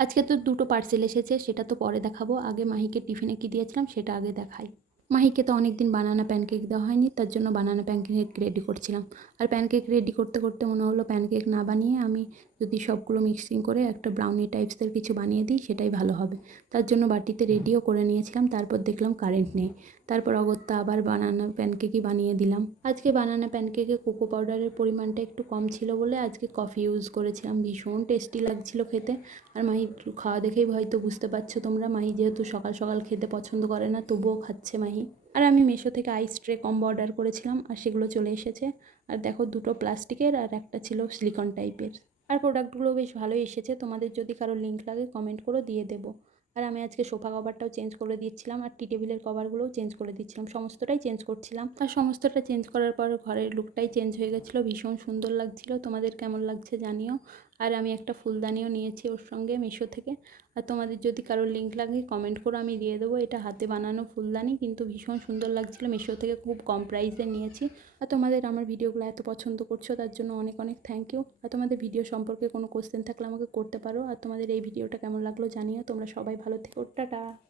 আজকে তো দুটো পার্সেল এসেছে, সেটা তো পরে দেখাবো। আগে মাহিকে টিফিনে কী দিয়েছিলাম সেটা আগে দেখাই। মাহিকে তো অনেক দিন বানানা প্যানকেক দেওয়া হয়নি, তার জন্য বানানা প্যানকেক রেডি করছিলাম। আর প্যানকেক রেডি করতে করতে মনে হলো প্যানকেক না বানিয়ে আমি যদি সবগুলো মিক্সিং করে একটা ব্রাউনি টাইপসের কিছু বানিয়ে দিই সেটাই ভালো হবে। তার জন্য বাটিতে রেডিও করে নিয়েছিলাম, তারপর দেখলাম কারেন্ট নেই। তারপর অগত্যা আবার বানানা প্যানকেকই বানিয়ে দিলাম। আজকে বানানা প্যানকেকে কোকো পাউডারের পরিমাণটা একটু কম ছিল বলে আজকে কফি ইউজ করেছিলাম। ভীষণ টেস্টি লাগছিল খেতে। আর মাহি খাওয়া দেখেই হয়তো বুঝতে পারছো তোমরা, মাহি যেহেতু সকাল সকাল খেতে পছন্দ করে না তবুও খাচ্ছে মাহি। আর আমি মিশো থেকে আইস ট্রে কম্বো অর্ডার করেছিলাম আর সেগুলো চলে এসেছে। আর দেখো, দুটো প্লাস্টিকের আর একটা ছিল সিলিকন টাইপের। আর প্রোডাক্টগুলো বেশ ভালোই এসেছে। তোমাদের যদি কারো লিঙ্ক লাগে কমেন্ট করো, দিয়ে দেবো। আর আমি আজকে সোফা কভারটাও চেঞ্জ করে দিচ্ছিলাম আর টি টেবিলের কভারগুলোও চেঞ্জ করে দিচ্ছিলাম, সমস্তটাই চেঞ্জ করছিলাম। আর সমস্তটা চেঞ্জ করার পর ঘরের লুকটাই চেঞ্জ হয়ে গেছিলো, ভীষণ সুন্দর লাগছিল। তোমাদের কেমন লাগছে জানিও। আর আমি একটা ফুলদানিও নিয়েছি ওর সঙ্গে মিশো থেকে। আর তোমাদের যদি কারোর লিঙ্ক লাগে কমেন্ট করো, আমি দিয়ে দেবো। এটা হাতে বানানো ফুলদানি, কিন্তু ভীষণ সুন্দর লাগছিলো। মিশো থেকে খুব কম প্রাইসে নিয়েছি। আর তোমাদের আমার ভিডিওগুলো এত পছন্দ করছো তার জন্য অনেক অনেক থ্যাংক ইউ। আর তোমাদের ভিডিও সম্পর্কে কোনো কোশ্চেন থাকলে আমাকে করতে পারো। আর তোমাদের এই ভিডিওটা কেমন লাগলো জানিও। তোমরা সবাই ভালো থেকো, টাটা।